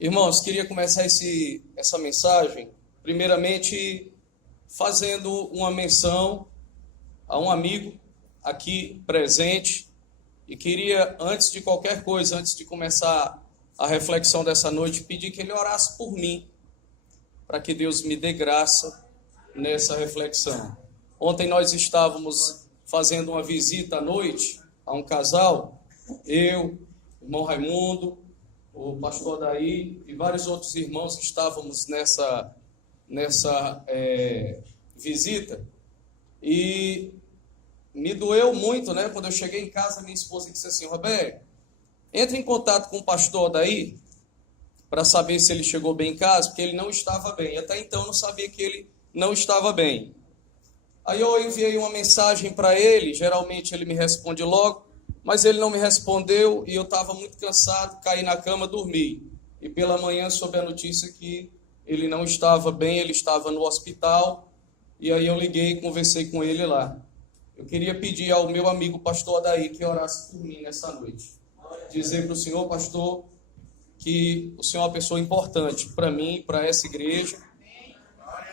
Irmãos, queria começar essa mensagem, primeiramente, fazendo uma menção a um amigo aqui presente. E queria, antes de qualquer coisa, antes de começar a reflexão dessa noite, pedir que ele orasse por mim, para que Deus me dê graça nessa reflexão. Ontem nós estávamos fazendo uma visita à noite a um casal, eu, o irmão Raimundo, o pastor Daí e vários outros irmãos que estávamos nessa visita. E me doeu muito, né? Quando eu cheguei em casa, minha esposa disse assim: Roberto, entre em contato com o pastor Daí para saber se ele chegou bem em casa, porque ele não estava bem. Até então eu não sabia que ele não estava bem. Aí eu enviei uma mensagem para ele, geralmente ele me responde logo, mas ele não me respondeu e eu estava muito cansado, caí na cama, dormi. E pela manhã soube a notícia que ele não estava bem, ele estava no hospital, e aí eu liguei e conversei com ele lá. Eu queria pedir ao meu amigo pastor Adair que orasse por mim nessa noite. Dizer para o senhor, pastor, que o senhor é uma pessoa importante para mim, para essa igreja,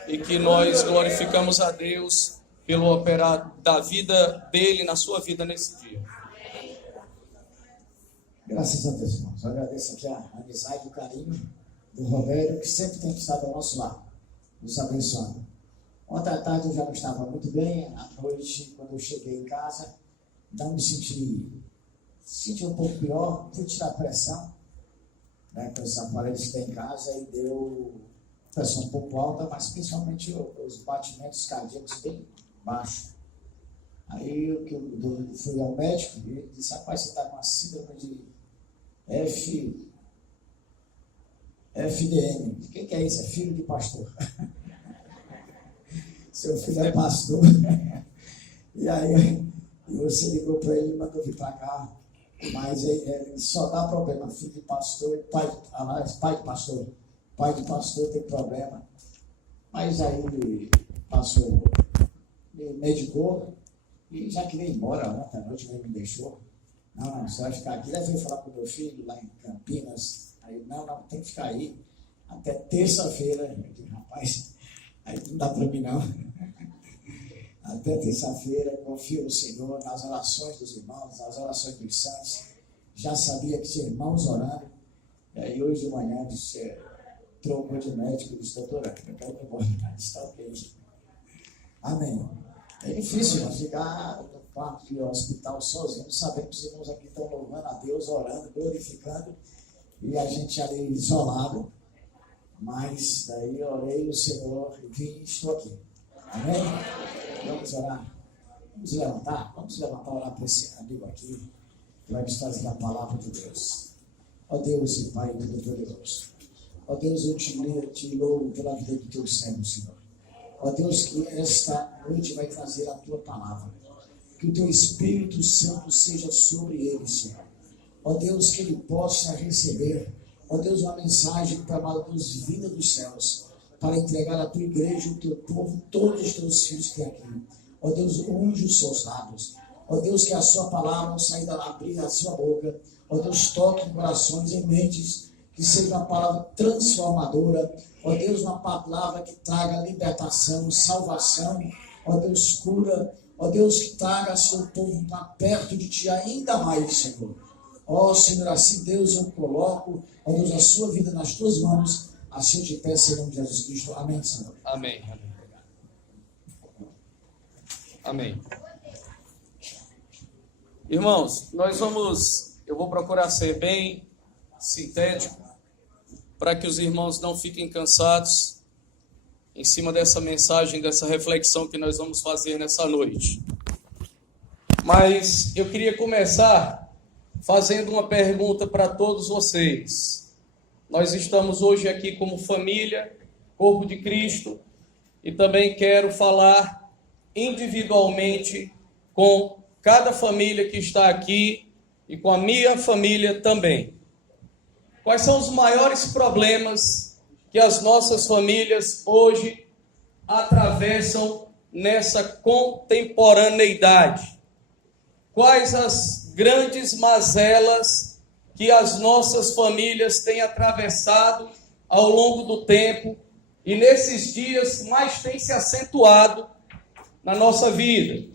e que nós glorificamos a Deus pelo operar da vida dele na sua vida nesse dia. Graças a Deus, irmãos. Eu agradeço aqui a amizade e o carinho do Roberto, que sempre tem estado ao nosso lado, nos abençoando. Ontem à tarde eu já não estava muito bem, à noite, quando eu cheguei em casa, não me senti um pouco pior, fui tirar a pressão, né, com esses aparelhos que tem em casa, e deu pressão um pouco alta, mas principalmente os batimentos cardíacos bem baixos. Aí eu fui ao médico e ele disse: rapaz, você está com a síndrome de FDM. O que é isso? É filho de pastor. Seu filho é pastor. E aí você ligou para ele e mandou vir para cá. Mas ele só dá problema. Filho de pastor, pai de pastor. Pai de pastor tem problema. Mas aí ele passou, me medicou. E já queria ir embora ontem à noite, ele me deixou. Não, você vai ficar aqui. Levei falar com o meu filho lá em Campinas. Aí, não, tem que ficar aí até terça-feira. Eu disse: rapaz, aí não dá para mim não. Até terça-feira, confio no Senhor, nas orações dos irmãos, nas orações dos santos. Já sabia que tinha irmãos orando. E aí hoje de manhã disse, trocou de médico e disse: doutora, eu quero ir embora. Está ok. Amém. É difícil ficar no quarto de hospital sozinho. Sabemos que os irmãos aqui estão louvando a Deus, orando, glorificando, e a gente ali isolado. Mas daí eu orei o Senhor e vim e estou aqui. Amém? Vamos orar. Vamos levantar, orar para esse amigo aqui, que vai nos trazer a palavra de Deus. Ó Deus e Pai Todo-Poderoso. Ó Deus, eu te louvo pela vida do teu servo, Senhor. Ó Deus, que esta noite vai trazer a tua palavra. Que o teu Espírito Santo seja sobre ele, Senhor. Ó Deus, que ele possa receber, ó Deus, uma mensagem para Deus vinda dos céus, para entregar à tua igreja, o teu povo, todos os teus filhos que tem aqui. Ó Deus, unge os seus lábios. Ó Deus, que a sua palavra saia abrir a sua boca. Ó Deus, toque em corações e mentes, que seja uma palavra transformadora. Ó Deus, uma palavra que traga libertação, salvação. Ó Deus, cura. Ó Deus, que traga seu povo para perto de ti ainda mais, Senhor. Ó Senhor, assim Deus, eu coloco, ó Deus, a sua vida nas tuas mãos. Assim eu te peço em nome de Jesus Cristo. Amém, Senhor. Amém. Amém. Irmãos, eu vou procurar ser bem sintético, para que os irmãos não fiquem cansados em cima dessa mensagem, dessa reflexão que nós vamos fazer nessa noite. Mas eu queria começar fazendo uma pergunta para todos vocês. Nós estamos hoje aqui como família, corpo de Cristo, e também quero falar individualmente com cada família que está aqui e com a minha família também. Quais são os maiores problemas que as nossas famílias hoje atravessam nessa contemporaneidade? Quais as grandes mazelas que as nossas famílias têm atravessado ao longo do tempo e nesses dias mais tem se acentuado na nossa vida.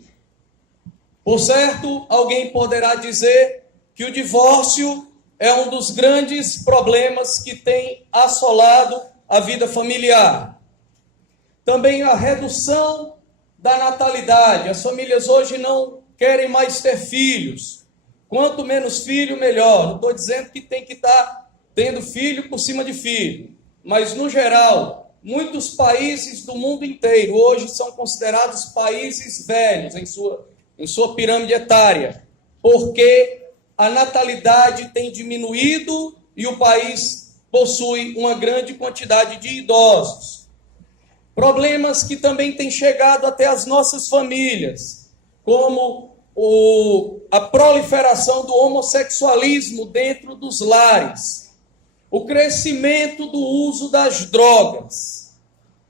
Por certo, alguém poderá dizer que o divórcio é um dos grandes problemas que tem assolado a vida familiar. Também a redução da natalidade. As famílias hoje não querem mais ter filhos. Quanto menos filho, melhor. Não estou dizendo que tem que estar tendo filho por cima de filho. Mas, no geral, muitos países do mundo inteiro hoje são considerados países velhos em sua pirâmide etária, porque a natalidade tem diminuído e o país possui uma grande quantidade de idosos. Problemas que também têm chegado até as nossas famílias, como a proliferação do homossexualismo dentro dos lares, o crescimento do uso das drogas.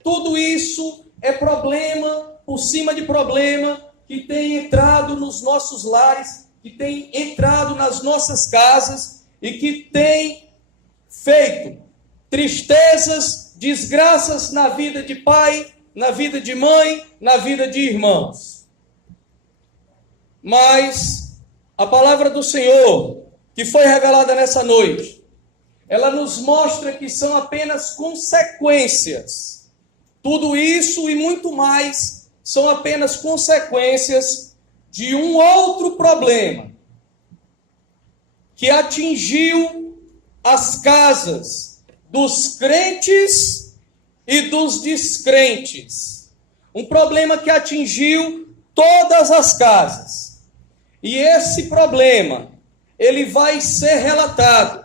Tudo isso é problema por cima de problema que tem entrado nos nossos lares, que tem entrado nas nossas casas e que tem feito tristezas, desgraças na vida de pai, na vida de mãe, na vida de irmãos. Mas a palavra do Senhor, que foi revelada nessa noite, ela nos mostra que são apenas consequências. Tudo isso e muito mais são apenas consequências de um outro problema que atingiu as casas dos crentes e dos descrentes. Um problema que atingiu todas as casas. E esse problema, ele vai ser relatado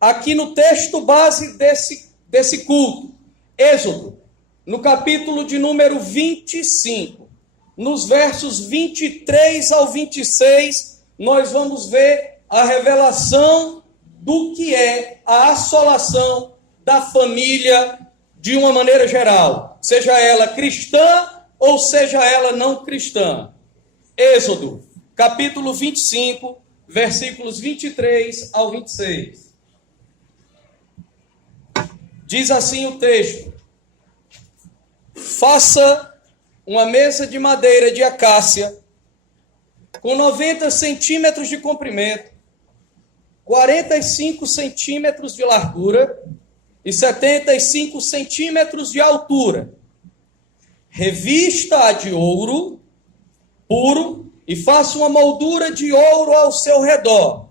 aqui no texto base desse culto, Êxodo, no capítulo de número 25, nos versos 23 ao 26, nós vamos ver a revelação do que é a assolação da família de uma maneira geral, seja ela cristã ou seja ela não cristã. Êxodo, capítulo 25, versículos 23 ao 26. Diz assim o texto: faça uma mesa de madeira de acácia com 90 centímetros de comprimento, 45 centímetros de largura e 75 centímetros de altura. Revista-a de ouro puro e faça uma moldura de ouro ao seu redor.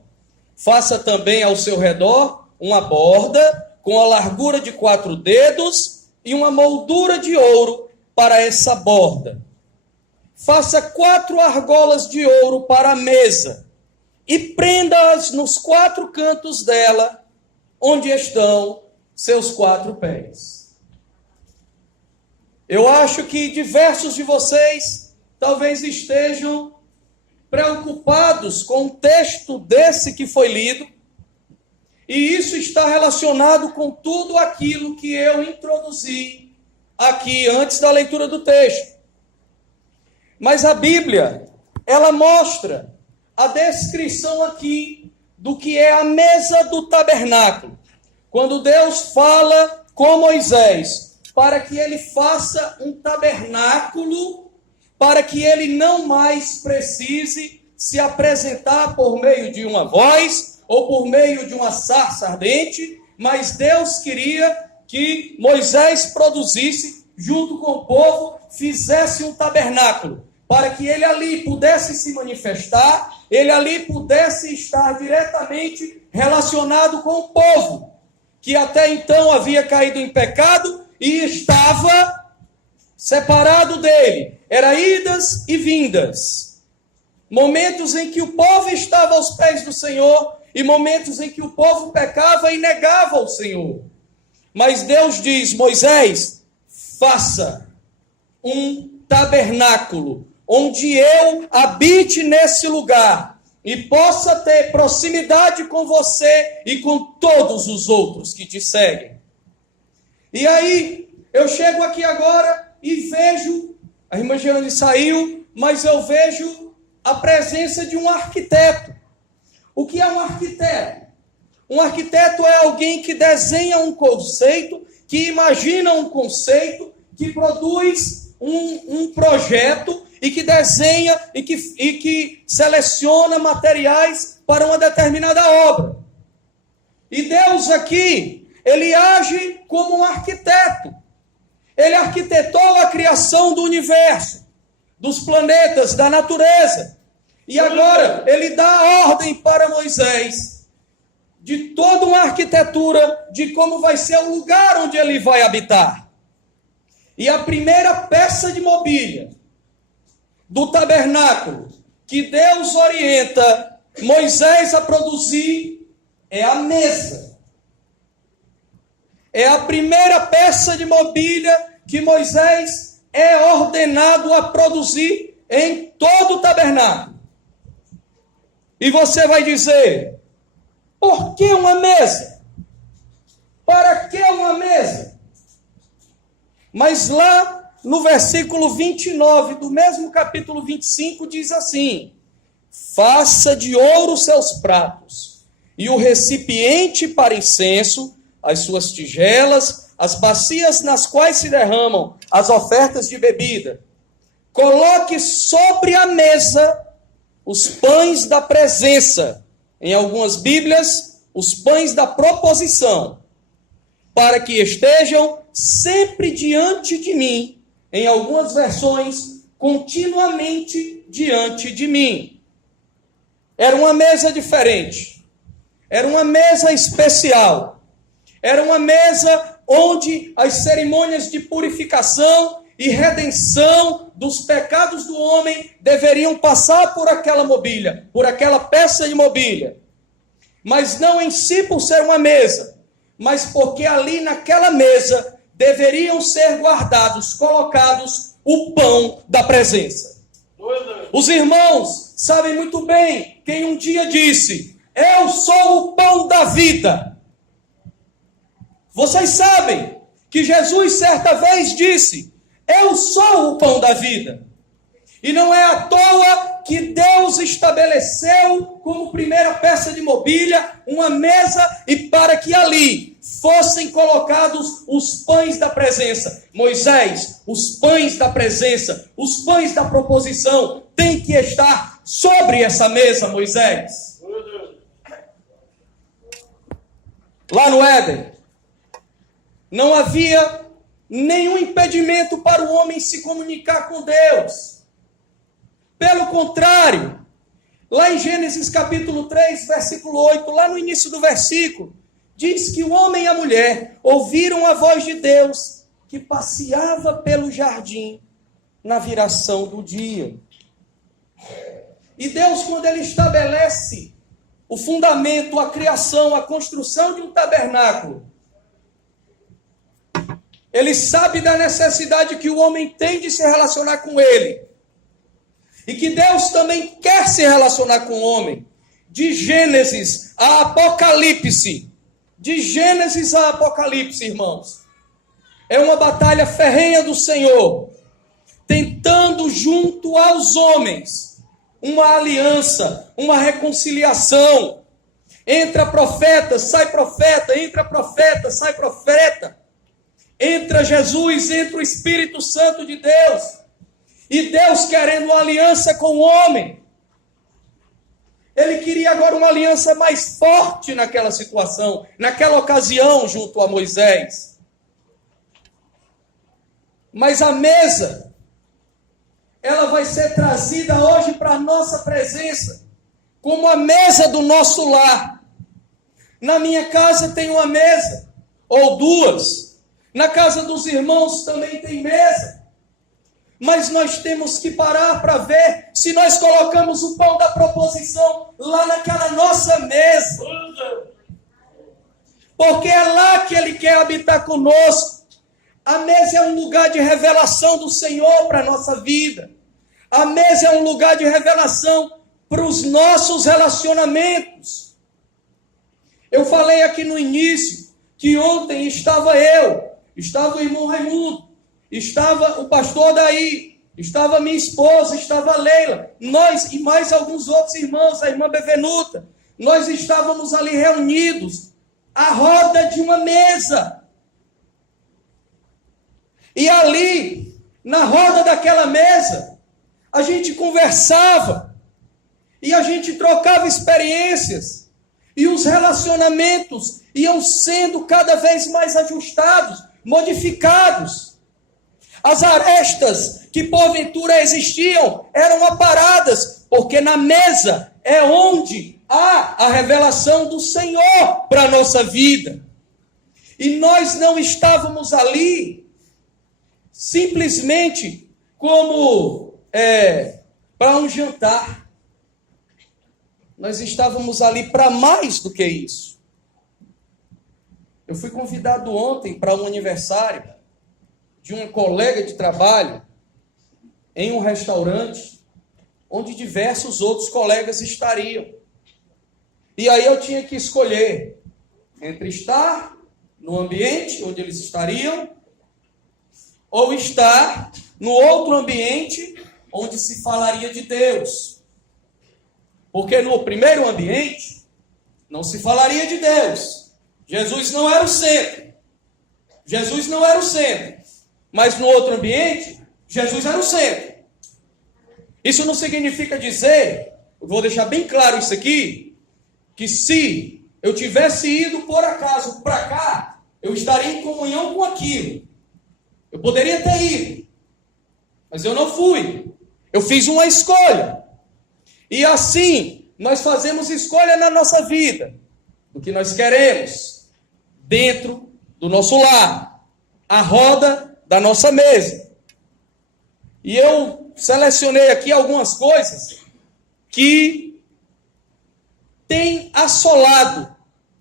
Faça também ao seu redor uma borda com a largura de 4 dedos e uma moldura de ouro para essa borda. Faça 4 argolas de ouro para a mesa e prenda-as nos 4 cantos dela, onde estão seus 4 pés. Eu acho que diversos de vocês talvez estejam preocupados com o texto desse que foi lido, e isso está relacionado com tudo aquilo que eu introduzi aqui antes da leitura do texto. Mas a Bíblia, ela mostra a descrição aqui do que é a mesa do tabernáculo. Quando Deus fala com Moisés para que ele faça um tabernáculo, para que ele não mais precise se apresentar por meio de uma voz ou por meio de uma sarça ardente, mas Deus queria que Moisés produzisse, junto com o povo, fizesse um tabernáculo, para que ele ali pudesse se manifestar, ele ali pudesse estar diretamente relacionado com o povo, que até então havia caído em pecado e estava separado dele. Era idas e vindas. Momentos em que o povo estava aos pés do Senhor e momentos em que o povo pecava e negava o Senhor. Mas Deus diz: Moisés, faça um tabernáculo onde eu habite nesse lugar e possa ter proximidade com você e com todos os outros que te seguem. E aí, eu chego aqui agora e vejo, a irmã Jeane saiu, mas eu vejo a presença de um arquiteto. O que é um arquiteto? Um arquiteto é alguém que desenha um conceito, que imagina um conceito, que produz um projeto e que desenha e que seleciona materiais para uma determinada obra. E Deus aqui, ele age como um arquiteto. Ele arquitetou a criação do universo, dos planetas, da natureza. E agora ele dá ordem para Moisés de toda uma arquitetura de como vai ser o lugar onde ele vai habitar. E a primeira peça de mobília do tabernáculo que Deus orienta Moisés a produzir é a mesa. É a primeira peça de mobília que Moisés é ordenado a produzir em todo o tabernáculo. E você vai dizer, por que uma mesa? Para que uma mesa? Mas lá no versículo 29 do mesmo capítulo 25 diz assim: faça de ouro seus pratos, e o recipiente para incenso, as suas tigelas, as bacias nas quais se derramam as ofertas de bebida. Coloque sobre a mesa os pães da presença, em algumas Bíblias, os pães da proposição, para que estejam sempre diante de mim, em algumas versões, continuamente diante de mim. Era uma mesa diferente, era uma mesa especial, era uma mesa onde as cerimônias de purificação e redenção dos pecados do homem deveriam passar por aquela mobília, por aquela peça de mobília. Mas não em si por ser uma mesa, mas porque ali naquela mesa deveriam ser guardados, colocados o pão da presença. Os irmãos sabem muito bem quem um dia disse: eu sou o pão da vida. Vocês sabem que Jesus certa vez disse: eu sou o pão da vida. E não é à toa que Deus estabeleceu como primeira peça de mobília uma mesa e para que ali fossem colocados os pães da presença. Moisés, os pães da presença, os pães da proposição têm que estar sobre essa mesa, Moisés. Lá no Éden, não havia nenhum impedimento para o homem se comunicar com Deus. Pelo contrário, lá em Gênesis capítulo 3, versículo 8, lá no início do versículo, diz que o homem e a mulher ouviram a voz de Deus que passeava pelo jardim na viração do dia. E Deus, quando ele estabelece o fundamento, a criação, a construção de um tabernáculo, ele sabe da necessidade que o homem tem de se relacionar com ele. E que Deus também quer se relacionar com o homem. De Gênesis a Apocalipse. De Gênesis a Apocalipse, irmãos. É uma batalha ferrenha do Senhor. Tentando junto aos homens uma aliança, uma reconciliação. Entra profeta, sai profeta. Entra profeta, sai profeta. Entra Jesus, entra o Espírito Santo de Deus. E Deus querendo uma aliança com o homem. Ele queria agora uma aliança mais forte naquela situação, naquela ocasião junto a Moisés. Mas a mesa, ela vai ser trazida hoje para a nossa presença, como a mesa do nosso lar. Na minha casa tem uma mesa, ou duas. Na casa dos irmãos também tem mesa. Mas nós temos que parar para ver se nós colocamos o pão da proposição lá naquela nossa mesa. Porque é lá que ele quer habitar conosco. A mesa é um lugar de revelação do Senhor para a nossa vida. A mesa é um lugar de revelação para os nossos relacionamentos. Eu falei aqui no início que ontem estava o irmão Raimundo, estava o pastor Daí, estava minha esposa, estava a Leila, nós e mais alguns outros irmãos, a irmã Bevenuta. nós estávamos ali reunidos à roda de uma mesa. E ali, na roda daquela mesa, a gente conversava e a gente trocava experiências e os relacionamentos iam sendo cada vez mais ajustados, modificados. As arestas que porventura existiam eram aparadas, porque na mesa é onde há a revelação do Senhor para a nossa vida. E nós não estávamos ali simplesmente como para um jantar. Nós estávamos ali para mais do que isso. Eu fui convidado ontem para um aniversário de uma colega de trabalho em um restaurante onde diversos outros colegas estariam. E aí eu tinha que escolher entre estar no ambiente onde eles estariam ou estar no outro ambiente onde se falaria de Deus. Porque no primeiro ambiente não se falaria de Deus. Jesus não era o centro. Jesus não era o centro. Mas no outro ambiente, Jesus era o centro. Isso não significa dizer, eu vou deixar bem claro isso aqui, que se eu tivesse ido por acaso para cá, eu estaria em comunhão com aquilo. Eu poderia ter ido, mas eu não fui. Eu fiz uma escolha. E assim, nós fazemos escolha na nossa vida, do que nós queremos, dentro do nosso lar, a roda da nossa mesa. E eu selecionei aqui algumas coisas que têm assolado,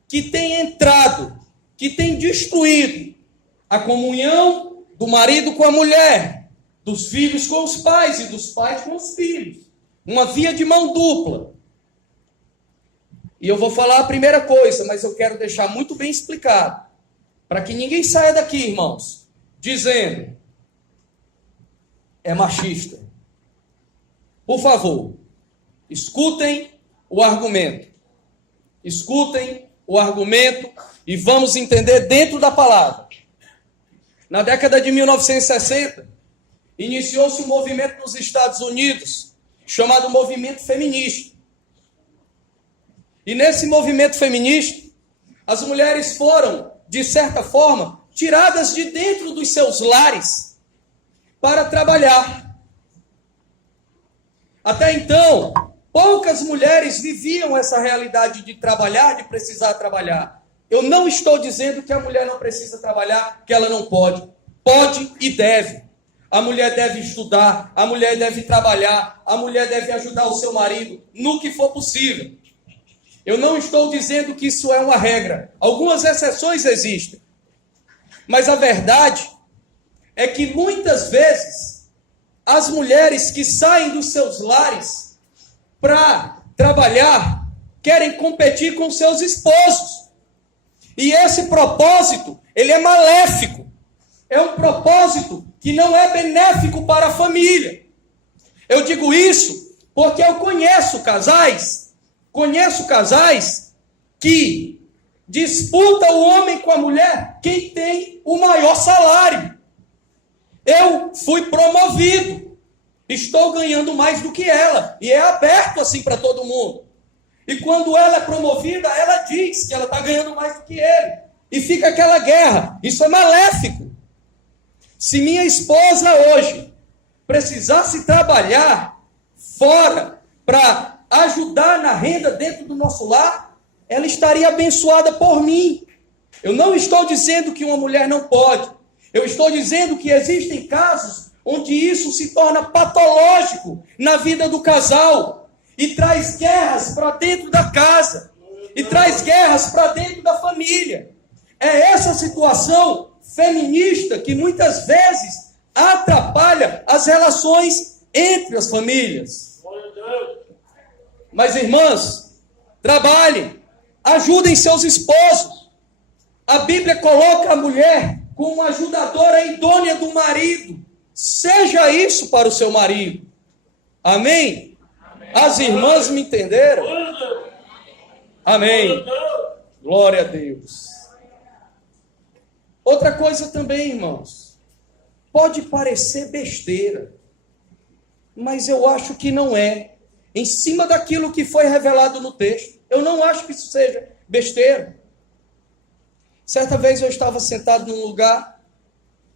que têm entrado, que têm destruído a comunhão do marido com a mulher, dos filhos com os pais e dos pais com os filhos. Uma via de mão dupla. E eu vou falar a primeira coisa, mas eu quero deixar muito bem explicado, para que ninguém saia daqui, irmãos, dizendo, é machista. Por favor, escutem o argumento. Escutem o argumento e vamos entender dentro da palavra. Na década de 1960, iniciou-se um movimento nos Estados Unidos, chamado movimento feminista. E nesse movimento feminista, as mulheres foram, de certa forma, tiradas de dentro dos seus lares para trabalhar. Até então, poucas mulheres viviam essa realidade de trabalhar, de precisar trabalhar. Eu não estou dizendo que a mulher não precisa trabalhar, que ela não pode. Pode e deve. A mulher deve estudar, a mulher deve trabalhar, a mulher deve ajudar o seu marido no que for possível. Eu não estou dizendo que isso é uma regra. Algumas exceções existem. Mas a verdade é que muitas vezes as mulheres que saem dos seus lares para trabalhar querem competir com seus esposos. E esse propósito, ele é maléfico. É um propósito que não é benéfico para a família. Eu digo isso porque eu conheço casais que disputam o homem com a mulher quem tem o maior salário. Eu fui promovido, estou ganhando mais do que ela, e é aberto assim para todo mundo. E quando ela é promovida, ela diz que ela está ganhando mais do que ele, e fica aquela guerra. Isso é maléfico. Se minha esposa hoje precisasse trabalhar fora para ajudar na renda dentro do nosso lar, ela estaria abençoada por mim. Eu não estou dizendo que uma mulher não pode. Eu estou dizendo que existem casos onde isso se torna patológico na vida do casal e traz guerras para dentro da casa e traz guerras para dentro da família. É essa situação feminista que muitas vezes atrapalha as relações entre as famílias. Mas, irmãs, trabalhem, ajudem seus esposos. A Bíblia coloca a mulher como ajudadora idônea do marido. Seja isso para o seu marido. Amém? Amém. As irmãs me entenderam? Amém. Glória a Deus. Outra coisa também, irmãos. Pode parecer besteira, mas eu acho que não é. Em cima daquilo que foi revelado no texto. Eu não acho que isso seja besteira. Certa vez eu estava sentado num lugar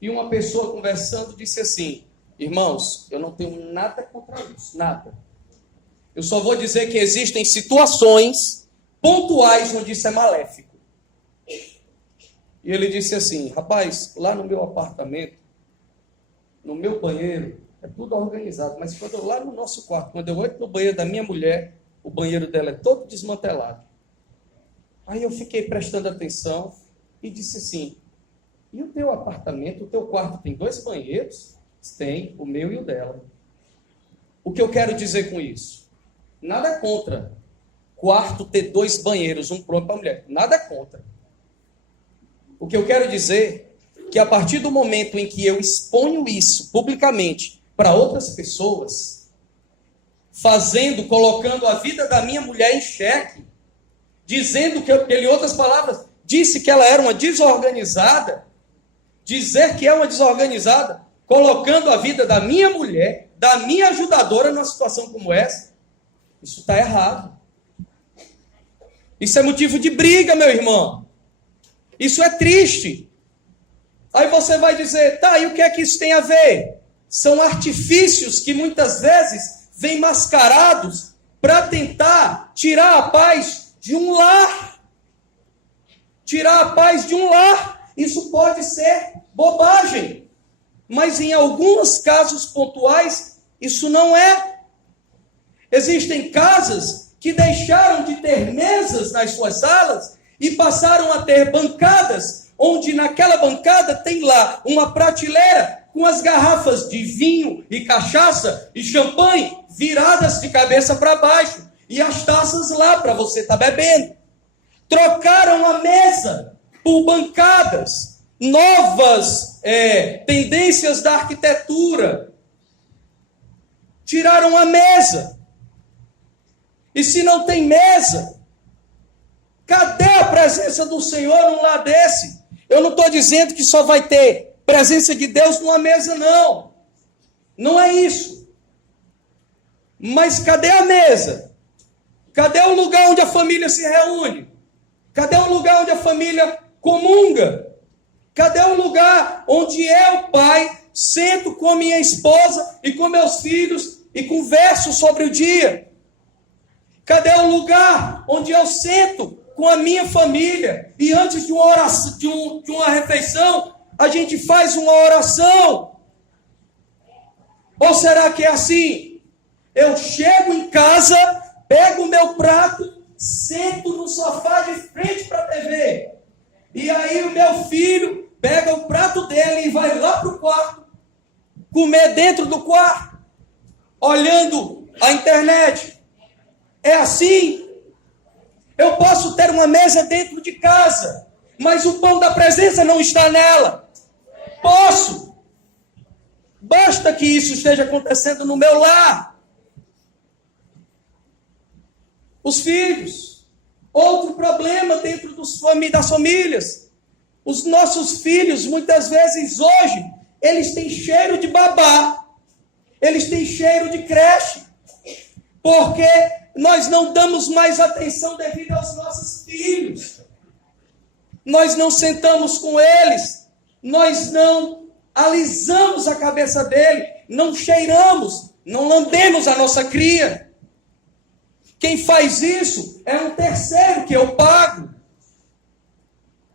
e uma pessoa conversando disse assim: irmãos, eu não tenho nada contra isso, nada. Eu só vou dizer que existem situações pontuais onde isso é maléfico. E ele disse assim: rapaz, lá no meu apartamento, no meu banheiro, é tudo organizado, mas quando eu, lá no nosso quarto, quando eu entro no banheiro da minha mulher, o banheiro dela é todo desmantelado. Aí eu fiquei prestando atenção e disse assim: e o teu apartamento, o teu quarto tem 2 banheiros? Tem, o meu e o dela. O que eu quero dizer com isso? Nada contra quarto ter 2 banheiros, um pronto para a mulher. Nada contra. O que eu quero dizer é que a partir do momento em que eu exponho isso publicamente para outras pessoas, colocando a vida da minha mulher em xeque, dizendo que ele, em outras palavras, disse que ela era uma desorganizada, dizer que é uma desorganizada, colocando a vida da minha mulher, da minha ajudadora numa situação como essa, isso está errado. Isso é motivo de briga, meu irmão. Isso é triste. Aí você vai dizer: tá, e o que é que isso tem a ver? São artifícios que muitas vezes vêm mascarados para tentar tirar a paz de um lar. Tirar a paz de um lar. Isso pode ser bobagem. Mas em alguns casos pontuais, isso não é. Existem casas que deixaram de ter mesas nas suas salas e passaram a ter bancadas, onde naquela bancada tem lá uma prateleira com as garrafas de vinho e cachaça e champanhe viradas de cabeça para baixo e as taças lá para você estar bebendo. Trocaram a mesa por bancadas, novas tendências da arquitetura. Tiraram a mesa. E se não tem mesa, cadê a presença do Senhor num lar desse? Eu não estou dizendo que só vai ter presença de Deus numa mesa, não. Não é isso. Mas cadê a mesa? Cadê o lugar onde a família se reúne? Cadê o lugar onde a família comunga? Cadê o lugar onde eu, pai, sento com a minha esposa e com meus filhos e converso sobre o dia? Cadê o lugar onde eu sento com a minha família e antes de uma oração, de uma refeição, a gente faz uma oração? Ou será que é assim? Eu chego em casa, pego o meu prato, sento no sofá de frente para a TV. E aí o meu filho pega o prato dele e vai lá para o quarto, comer dentro do quarto, olhando a internet. É assim? Eu posso ter uma mesa dentro de casa, mas o pão da presença não está nela. Posso. Basta que isso esteja acontecendo no meu lar. Os filhos. Outro problema dentro das famílias. Os nossos filhos, muitas vezes hoje, eles têm cheiro de babá. Eles têm cheiro de creche. Porque nós não damos mais atenção devida aos nossos filhos. Nós não sentamos com eles. Nós não alisamos a cabeça dele. Não cheiramos. Não lambemos a nossa cria. Quem faz isso é um terceiro que eu pago.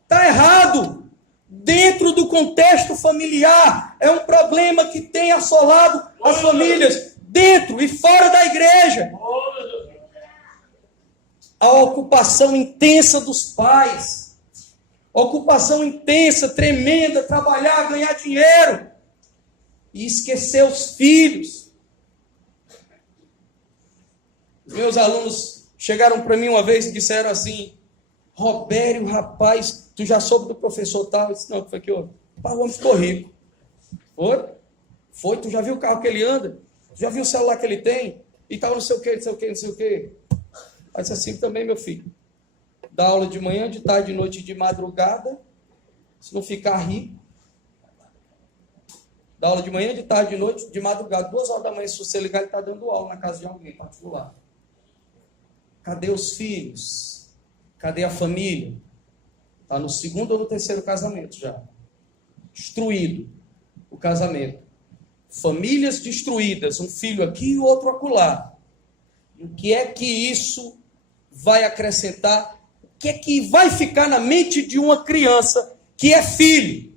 Está errado. Dentro do contexto familiar, é um problema que tem assolado as famílias, dentro e fora da igreja. A ocupação intensa dos pais. Ocupação intensa, tremenda, trabalhar, ganhar dinheiro. E esquecer os filhos. Meus alunos chegaram para mim uma vez e disseram assim: Robério, rapaz, tu já soube do professor tal? Eu disse: não, foi que o homem ficou rico. Foi, tu já viu o carro que ele anda? Tu já viu o celular que ele tem? E tal, não sei o que, não sei o que, não sei o que. Aí disse assim: também, meu filho, dá aula de manhã, de tarde, de noite e de madrugada. Se não ficar rico. Dá aula de manhã, de tarde, de noite, de madrugada. 2 horas da manhã, se você ligar, ele está dando aula na casa de alguém particular. Cadê os filhos? Cadê a família? Está no 2º ou no 3º casamento já. Destruído o casamento. Famílias destruídas, um filho aqui e o outro acolá. O que é que isso vai acrescentar? O que é que vai ficar na mente de uma criança que é filho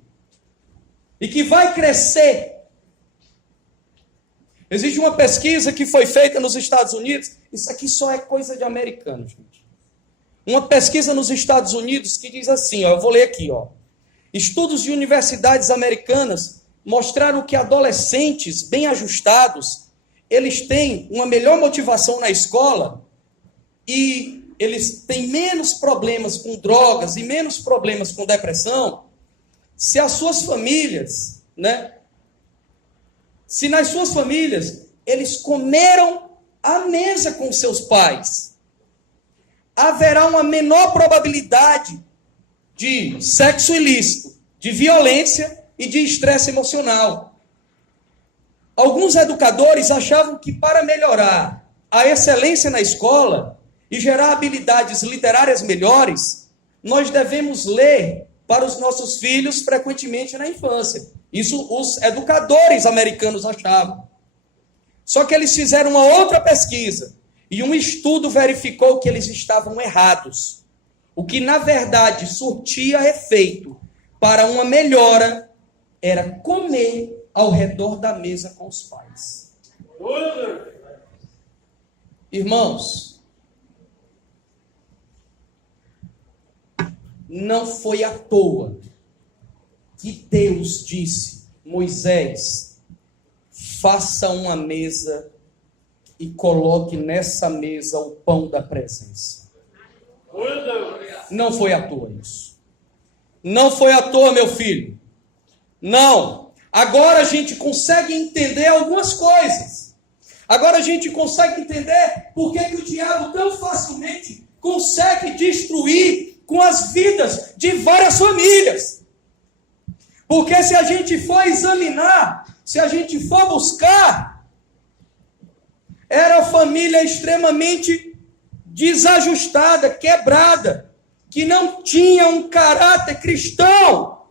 e que vai crescer? Existe uma pesquisa que foi feita nos Estados Unidos. Isso aqui só é coisa de americano, gente. Uma pesquisa nos Estados Unidos que diz assim, ó, eu vou ler aqui, ó. Estudos de universidades americanas mostraram que adolescentes bem ajustados, eles têm uma melhor motivação na escola e eles têm menos problemas com drogas e menos problemas com depressão se as suas famílias, né? Se nas suas famílias eles comeram à mesa com seus pais, haverá uma menor probabilidade de sexo ilícito, de violência e de estresse emocional. Alguns educadores achavam que para melhorar a excelência na escola e gerar habilidades literárias melhores, nós devemos ler para os nossos filhos frequentemente na infância. Isso os educadores americanos achavam. Só que eles fizeram uma outra pesquisa e um estudo verificou que eles estavam errados. O que na verdade surtia efeito para uma melhora era comer ao redor da mesa com os pais. Irmãos, não foi à toa que Deus disse, Moisés, faça uma mesa e coloque nessa mesa o pão da presença. Não foi à toa isso. Não foi à toa, meu filho. Não. Agora a gente consegue entender algumas coisas. Agora a gente consegue entender por que o diabo tão facilmente consegue destruir com as vidas de várias famílias. Porque se a gente for examinar, se a gente for buscar, era a família extremamente desajustada, quebrada, que não tinha um caráter cristão.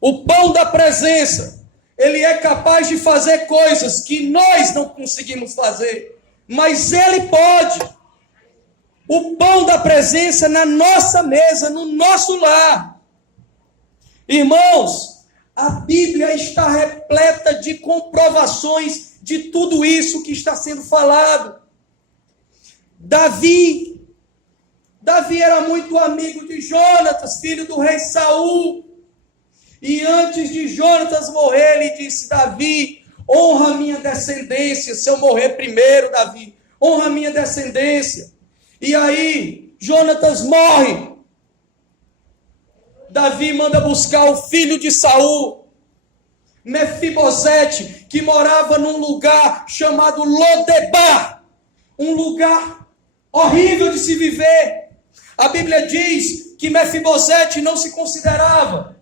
O pão da presença, ele é capaz de fazer coisas que nós não conseguimos fazer, mas ele pode. O pão da presença na nossa mesa, no nosso lar. Irmãos, a Bíblia está repleta de comprovações de tudo isso que está sendo falado. Davi era muito amigo de Jonatas, filho do rei Saul. E antes de Jonatas morrer, ele disse, Davi, honra a minha descendência. Se eu morrer primeiro, Davi, honra a minha descendência. E aí, Jonatas morre. Davi manda buscar o filho de Saul, Mefibosete, que morava num lugar chamado Lodebar, um lugar horrível de se viver. A Bíblia diz que Mefibosete não se considerava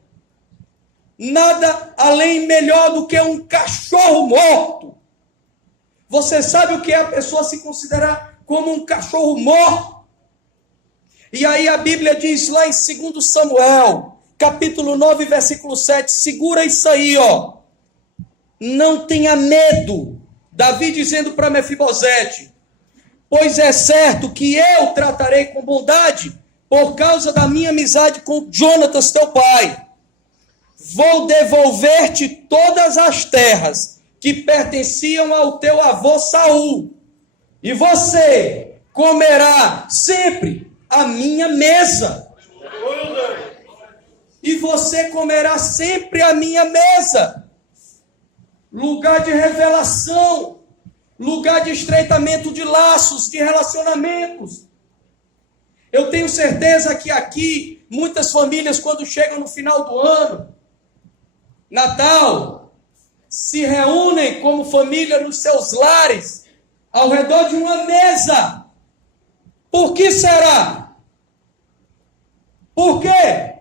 nada além melhor do que um cachorro morto. Você sabe o que é a pessoa se considerar como um cachorro morto? E aí a Bíblia diz lá em 2 Samuel, capítulo 9, versículo 7, segura isso aí, ó. Não tenha medo. Davi dizendo para Mefibosete, pois é certo que eu tratarei com bondade por causa da minha amizade com Jonatas, teu pai. Vou devolver-te todas as terras que pertenciam ao teu avô Saul. E você comerá sempre a minha mesa. E você comerá sempre a minha mesa. Lugar de revelação, lugar de estreitamento de laços, de relacionamentos. Eu tenho certeza que aqui, muitas famílias, quando chegam no final do ano, Natal, se reúnem como família nos seus lares, ao redor de uma mesa, Por que será? Por quê?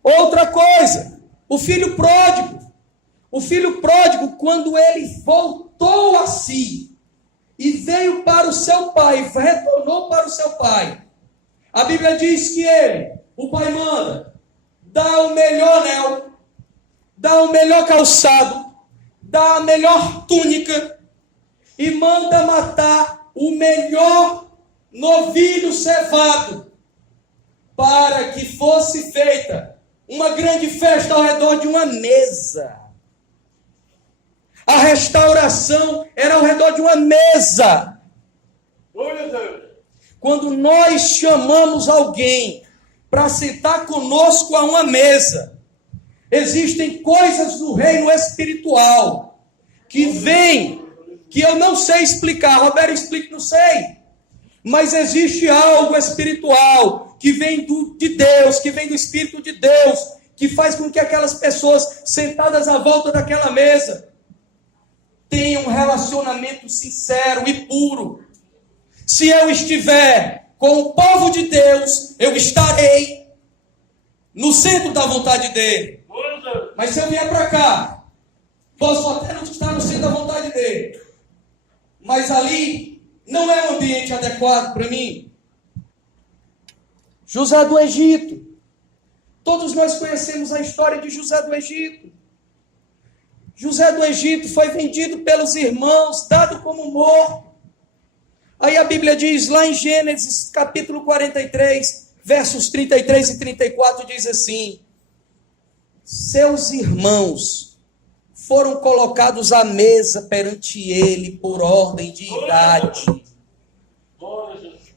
Outra coisa, o filho pródigo. O filho pródigo, quando ele voltou a si e veio para o seu pai, retornou para o seu pai, a Bíblia diz que ele, o pai manda, dá o melhor anel, dá o melhor calçado, dá a melhor túnica e manda matar o melhor novilho cevado para que fosse feita uma grande festa ao redor de uma mesa. A restauração era ao redor de uma mesa. Quando nós chamamos alguém para sentar conosco a uma mesa, existem coisas no reino espiritual que vêm, que eu não sei explicar. Roberto explica, não sei. Mas existe algo espiritual que vem de Deus, que vem do Espírito de Deus, que faz com que aquelas pessoas sentadas à volta daquela mesa tenham um relacionamento sincero e puro. Se eu estiver com o povo de Deus, eu estarei no centro da vontade dele. Mas se eu vier para cá, posso até não estar no centro da vontade dele, mas ali não é um ambiente adequado para mim. José do Egito. Todos nós conhecemos a história de José do Egito. José do Egito foi vendido pelos irmãos, dado como morto. Aí a Bíblia diz lá em Gênesis capítulo 43, versos 33 e 34, diz assim: seus irmãos foram colocados à mesa perante ele por ordem de idade,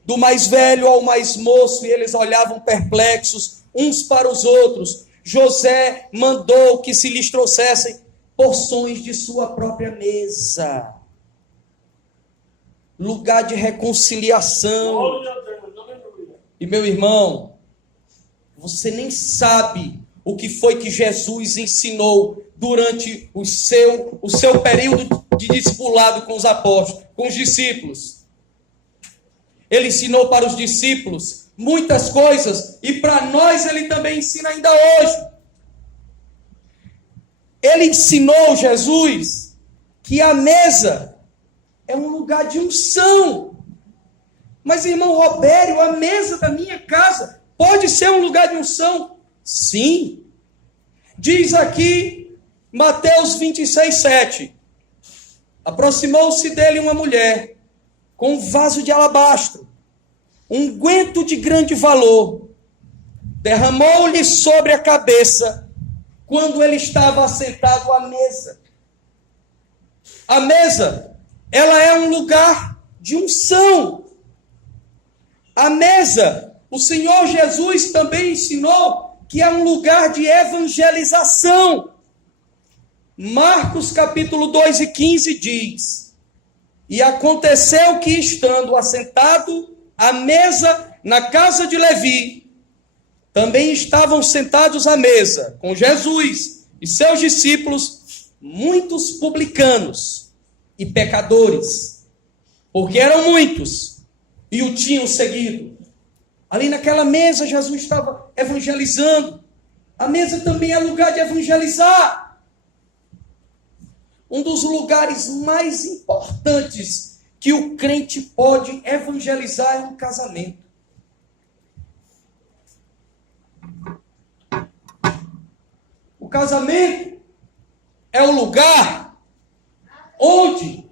do mais velho ao mais moço, e eles olhavam perplexos uns para os outros. José mandou que se lhes trouxessem porções de sua própria mesa, lugar de reconciliação. E meu irmão, você nem sabe o que foi que Jesus ensinou durante o seu período de discipulado com os apóstolos, com os discípulos. Ele ensinou para os discípulos muitas coisas, e para nós ele também ensina ainda hoje. Ele ensinou, Jesus, que a mesa é um lugar de unção. Mas, irmão Robério, a mesa da minha casa pode ser um lugar de unção? Sim. Diz aqui, Mateus 26, 7. Aproximou-se dele uma mulher com um vaso de alabastro, unguento de grande valor, derramou-lhe sobre a cabeça quando ele estava assentado à mesa. A mesa, ela é um lugar de unção. A mesa, o Senhor Jesus também ensinou que é um lugar de evangelização. Marcos capítulo 2 e 15 diz: e aconteceu que, estando assentado à mesa na casa de Levi, também estavam sentados à mesa com Jesus e seus discípulos muitos publicanos e pecadores, porque eram muitos e o tinham seguido. Ali naquela mesa Jesus estava evangelizando. A mesa também é lugar de evangelizar. Um dos lugares mais importantes que o crente pode evangelizar é um casamento. O casamento é o lugar onde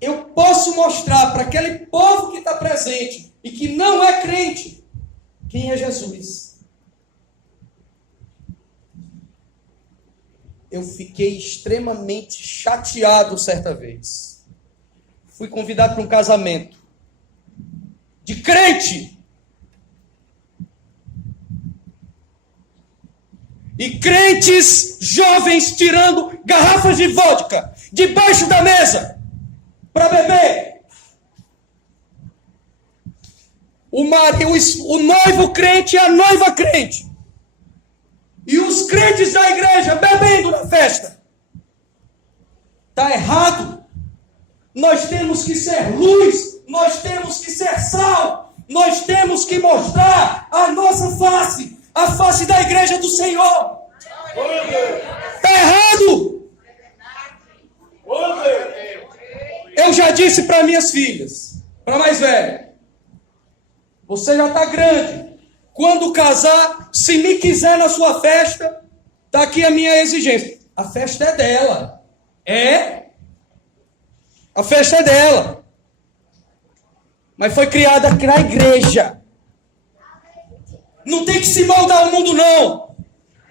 eu posso mostrar para aquele povo que está presente e que não é crente quem é Jesus. Eu fiquei extremamente chateado certa vez. Fui convidado para um casamento de crente. E crentes jovens tirando garrafas de vodka debaixo da mesa para beber. O noivo crente e a noiva crente. E os crentes da igreja bebendo na festa. Está errado. Nós temos que ser luz, nós temos que ser sal, nós temos que mostrar a nossa face, a face da igreja do Senhor. Está errado. Eu já disse para minhas filhas, para a mais velha, você já está grande. Quando casar, se me quiser na sua festa, está aqui a minha exigência. A festa é dela. A festa é dela. Mas foi criada na igreja. Não tem que se moldar ao mundo, não.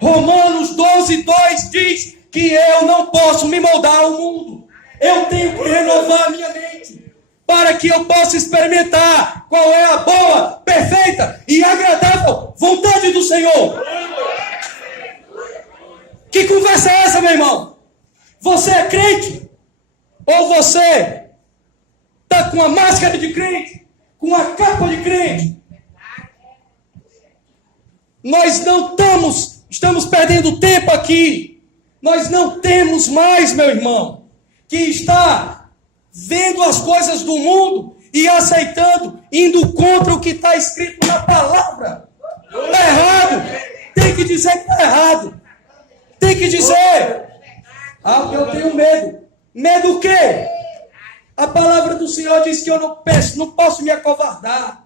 Romanos 12:2 diz que eu não posso me moldar ao mundo. Eu tenho que renovar a minha mente, para que eu possa experimentar qual é a boa, perfeita e agradável vontade do Senhor. Que conversa é essa, meu irmão? Você é crente? Ou você está com a máscara de crente? Com a capa de crente? Nós não estamos perdendo tempo aqui. Nós não temos mais, meu irmão, que estar vendo as coisas do mundo e aceitando, indo contra o que está escrito na palavra. Está errado. Tem que dizer que está errado. Tem que dizer. Ah, eu tenho medo. Medo o quê? A palavra do Senhor diz que eu não posso me acovardar.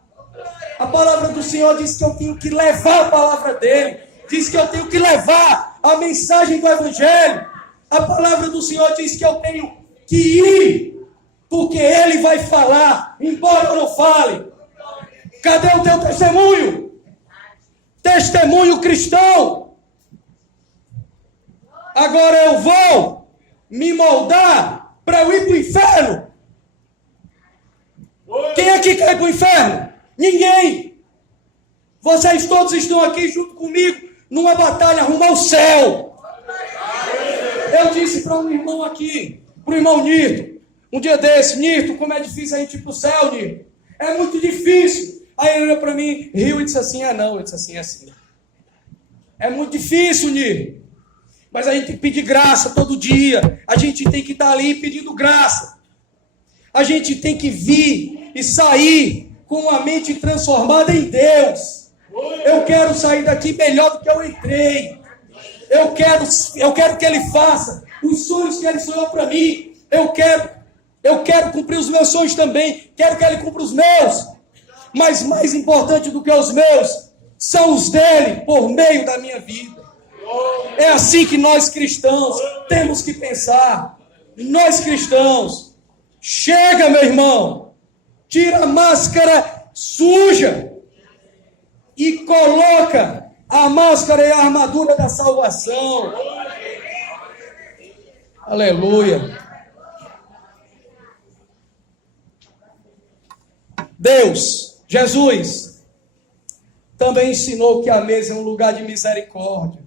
A palavra do Senhor diz que eu tenho que levar a palavra dele. Diz que eu tenho que levar a mensagem do Evangelho. A palavra do Senhor diz que eu tenho que ir, porque ele vai falar, embora eu não fale. Cadê o teu testemunho? Testemunho cristão. Agora eu vou me moldar para eu ir para o inferno. Quem é que quer ir para o inferno? Ninguém. Vocês todos estão aqui junto comigo numa batalha rumo ao céu. Eu disse para um irmão aqui, para o irmão Nito, um dia desse: Nito, como é difícil a gente ir para o céu, Nito. É muito difícil. Aí ele olhou para mim, riu e disse assim: não. Eu disse assim, é assim. É muito difícil, Nito. Mas a gente tem que pedir graça todo dia. A gente tem que estar ali pedindo graça. A gente tem que vir e sair com a mente transformada em Deus. Eu quero sair daqui melhor do que eu entrei. Eu quero que Ele faça os sonhos que Ele sonhou para mim. Eu quero cumprir os meus sonhos também. Quero que Ele cumpra os meus. Mas mais importante do que os meus são os dele por meio da minha vida. É assim que nós cristãos temos que pensar. Nós cristãos, chega, meu irmão, tira a máscara suja e coloca a máscara e a armadura da salvação. Aleluia. Deus, Jesus, também ensinou que a mesa é um lugar de misericórdia.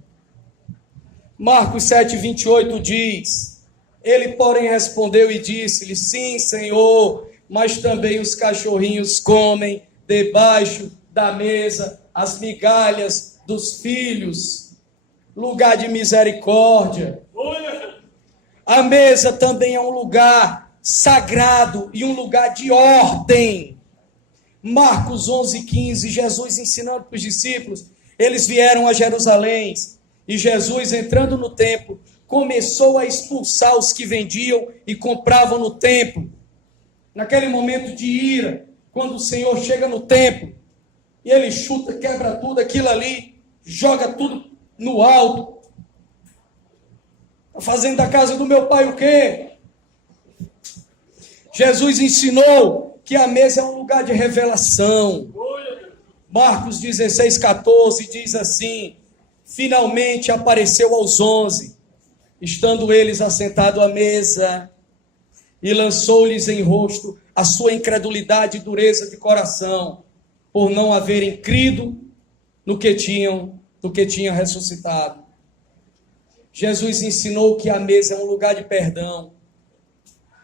Marcos 7:28 diz: ele, porém, respondeu e disse-lhe: sim, Senhor, mas também os cachorrinhos comem debaixo da mesa as migalhas dos filhos. Lugar de misericórdia. A mesa também é um lugar sagrado e um lugar de ordem. Marcos 11:15, Jesus ensinando para os discípulos. Eles vieram a Jerusalém e Jesus, entrando no templo, começou a expulsar os que vendiam e compravam no templo. Naquele momento de ira, quando o Senhor chega no templo, e ele chuta, quebra tudo aquilo ali, joga tudo no alto. Está fazendo da casa do meu pai o quê? Jesus ensinou que a mesa é um lugar de revelação. Marcos 16:14 diz assim: finalmente apareceu aos 11, estando eles assentados à mesa, e lançou-lhes em rosto a sua incredulidade e dureza de coração, por não haverem crido no que tinha ressuscitado. Jesus ensinou que a mesa é um lugar de perdão.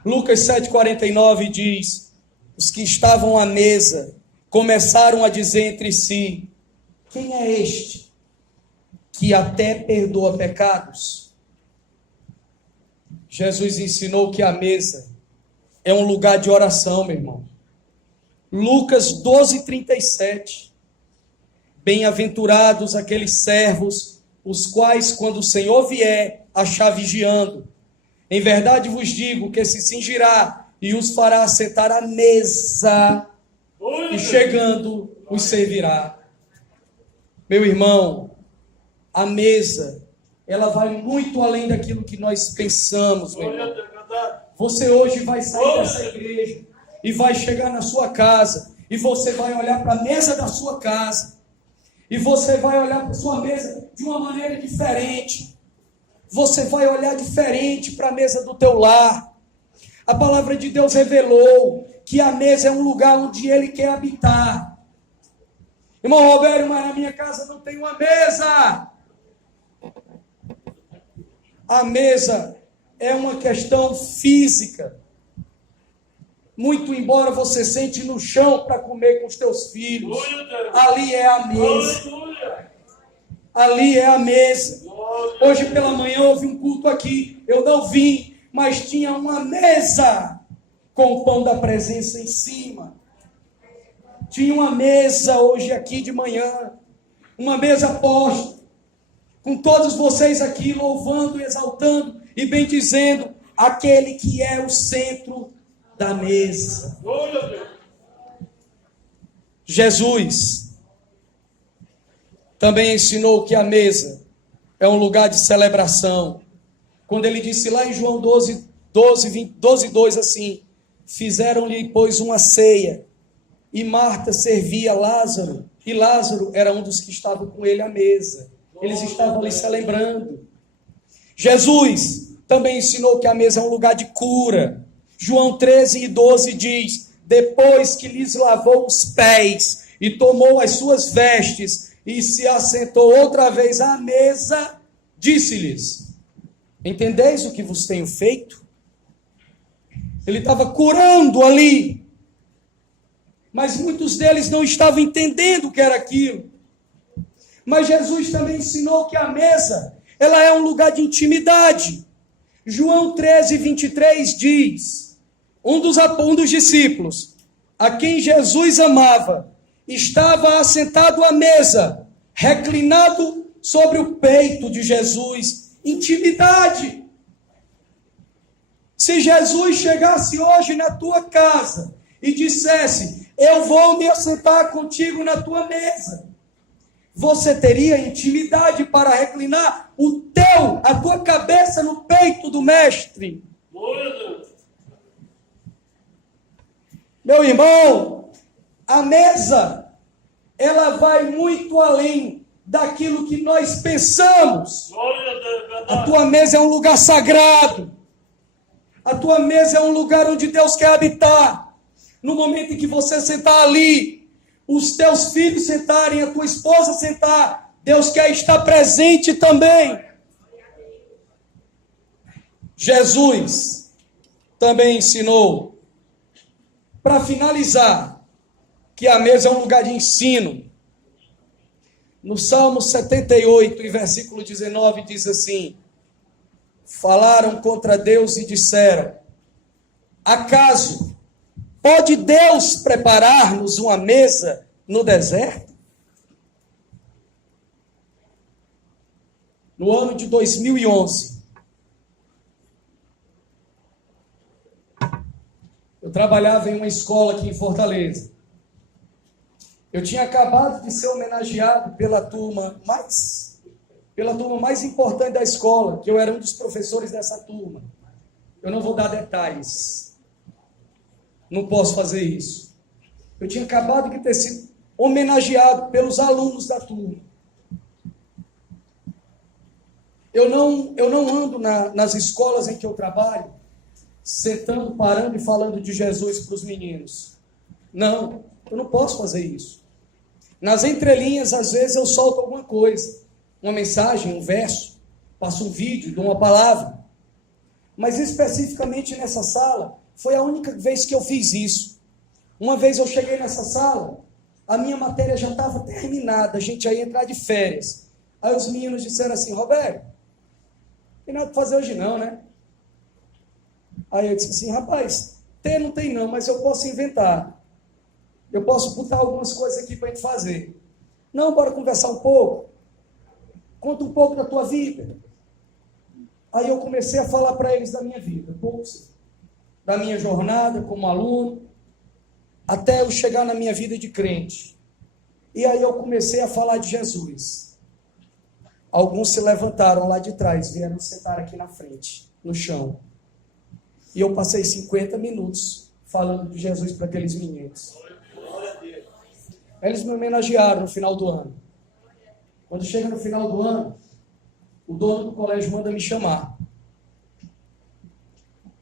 Lucas 7:49 diz: os que estavam à mesa começaram a dizer entre si: quem é este que até perdoa pecados? Jesus ensinou que a mesa é um lugar de oração, meu irmão. Lucas 12:37. Bem-aventurados aqueles servos, os quais, quando o Senhor vier, achar vigiando. Em verdade vos digo que se cingirá e os fará sentar à mesa, e chegando os servirá. Meu irmão, a mesa, ela vai muito além daquilo que nós pensamos, meu irmão. Você hoje vai sair dessa igreja e vai chegar na sua casa, e você vai olhar para a mesa da sua casa, e você vai olhar para a sua mesa de uma maneira diferente. Você vai olhar diferente para a mesa do teu lar. A palavra de Deus revelou que a mesa é um lugar onde Ele quer habitar. Irmão Roberto, mas na minha casa não tem uma mesa. A mesa é uma questão física. Muito embora você sente no chão para comer com os teus filhos, ali é a mesa. Ali é a mesa. Hoje pela manhã houve um culto aqui. Eu não vim, mas tinha uma mesa com o pão da presença em cima. Tinha uma mesa hoje aqui de manhã. Uma mesa posta. Com todos vocês aqui louvando, exaltando e bendizendo aquele que é o centro da mesa. Jesus também ensinou que a mesa é um lugar de celebração. Quando ele disse lá em João 12:2 assim: fizeram-lhe, pois, uma ceia, e Marta servia Lázaro, e Lázaro era um dos que estavam com ele à mesa. Eles estavam ali celebrando. Jesus também ensinou que a mesa é um lugar de cura. João 13:12 diz: depois que lhes lavou os pés e tomou as suas vestes e se assentou outra vez à mesa, disse-lhes: entendeis o que vos tenho feito? Ele estava curando ali, mas muitos deles não estavam entendendo o que era aquilo. Mas Jesus também ensinou que a mesa, ela é um lugar de intimidade. João 13:23 diz: um dos discípulos, a quem Jesus amava, estava assentado à mesa, reclinado sobre o peito de Jesus. Intimidade. Se Jesus chegasse hoje na tua casa e dissesse: eu vou me assentar contigo na tua mesa, você teria intimidade para reclinar a tua cabeça no peito do mestre? Meu irmão, a mesa, ela vai muito além daquilo que nós pensamos. A tua mesa é um lugar sagrado. A tua mesa é um lugar onde Deus quer habitar. No momento em que você sentar ali, os teus filhos sentarem, a tua esposa sentar, Deus quer estar presente também. Jesus também ensinou, para finalizar, que a mesa é um lugar de ensino. No Salmo 78, em versículo 19, diz assim: falaram contra Deus e disseram: acaso pode Deus preparar-nos uma mesa no deserto? No ano de 2011, eu trabalhava em uma escola aqui em Fortaleza. Eu tinha acabado de ser homenageado pela turma mais importante da escola, que eu era um dos professores dessa turma. Eu não vou dar detalhes. Não posso fazer isso. Eu tinha acabado de ter sido homenageado pelos alunos da turma. Eu não ando nas escolas em que eu trabalho, sentando, parando e falando de Jesus para os meninos. Não, eu não posso fazer isso. Nas entrelinhas, às vezes, eu solto alguma coisa. Uma mensagem, um verso, passo um vídeo, dou uma palavra. Mas especificamente nessa sala, foi a única vez que eu fiz isso. Uma vez eu cheguei nessa sala, a minha matéria já estava terminada, a gente ia entrar de férias. Aí os meninos disseram assim: Roberto, não tem nada para fazer hoje não, né? Aí eu disse assim: rapaz, Ter não tem não, mas eu posso inventar. Eu posso botar algumas coisas aqui para a gente fazer. Não, bora conversar um pouco. Conta um pouco da tua vida. Aí eu comecei a falar para eles da minha vida, da minha jornada como aluno, até eu chegar na minha vida de crente. E aí eu comecei a falar de Jesus. Alguns se levantaram lá de trás, vieram sentar aqui na frente, no chão. E eu passei 50 minutos falando de Jesus para aqueles meninos. Eles me homenagearam no final do ano. Quando chega no final do ano, o dono do colégio manda me chamar.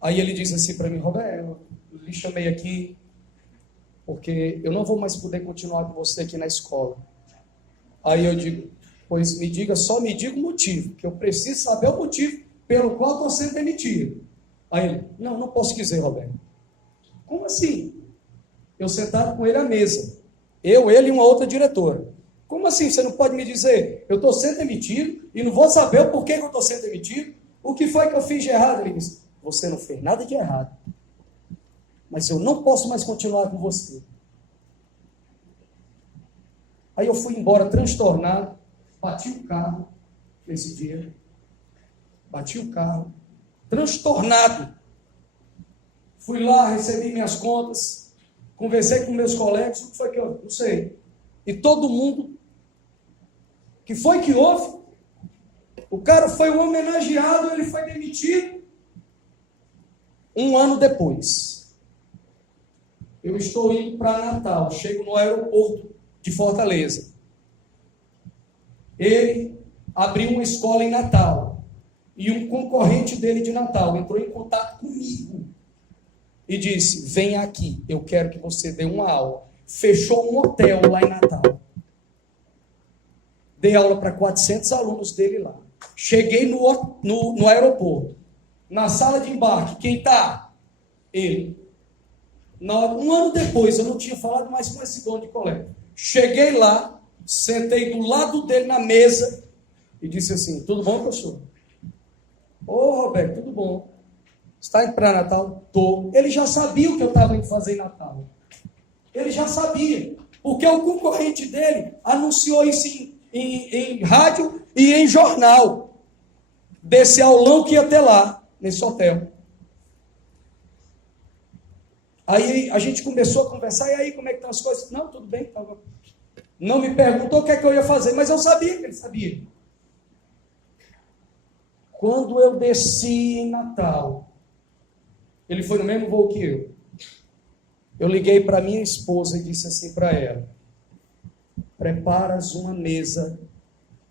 Aí ele diz assim para mim: Roberto, eu lhe chamei aqui porque eu não vou mais poder continuar com você aqui na escola. Aí eu digo: pois me diga, só me diga o motivo, que eu preciso saber o motivo pelo qual estou sendo demitido. Aí ele: não posso dizer, Roberto. Como assim? Eu sentado com ele à mesa. Eu, ele e uma outra diretora. Como assim? Você não pode me dizer? Eu estou sendo demitido e não vou saber o porquê que eu estou sendo demitido? O que foi que eu fiz de errado? Ele disse: você não fez nada de errado. Mas eu não posso mais continuar com você. Aí eu fui embora transtornado, bati o carro nesse dia. Bati o carro, transtornado. Fui lá, recebi minhas contas, conversei com meus colegas, o que foi que eu não sei. E todo mundo, que foi que houve? O cara foi homenageado, ele foi demitido. Um ano depois, eu estou indo para Natal, chego no aeroporto de Fortaleza. Ele abriu uma escola em Natal e um concorrente dele de Natal entrou em contato comigo e disse: venha aqui, eu quero que você dê uma aula. Fechou um hotel lá em Natal. Dei aula para 400 alunos dele lá. Cheguei no aeroporto. Na sala de embarque, quem está? Ele. Um ano depois, eu não tinha falado mais com esse dono de colégio. Cheguei lá, sentei do lado dele na mesa e disse assim: tudo bom, professor? Ô, Roberto, tudo bom? Está indo para Natal? Estou. Ele já sabia o que eu estava indo fazer em Natal. Ele já sabia. Porque o concorrente dele anunciou isso em rádio e em jornal. Desse aulão que ia ter lá, nesse hotel. Aí a gente começou a conversar. E aí, como é que estão as coisas? Não, tudo bem. Não me perguntou o que é que eu ia fazer, mas eu sabia que ele sabia. Quando eu desci em Natal, ele foi no mesmo voo que eu. Eu liguei para minha esposa e disse assim para ela: preparas uma mesa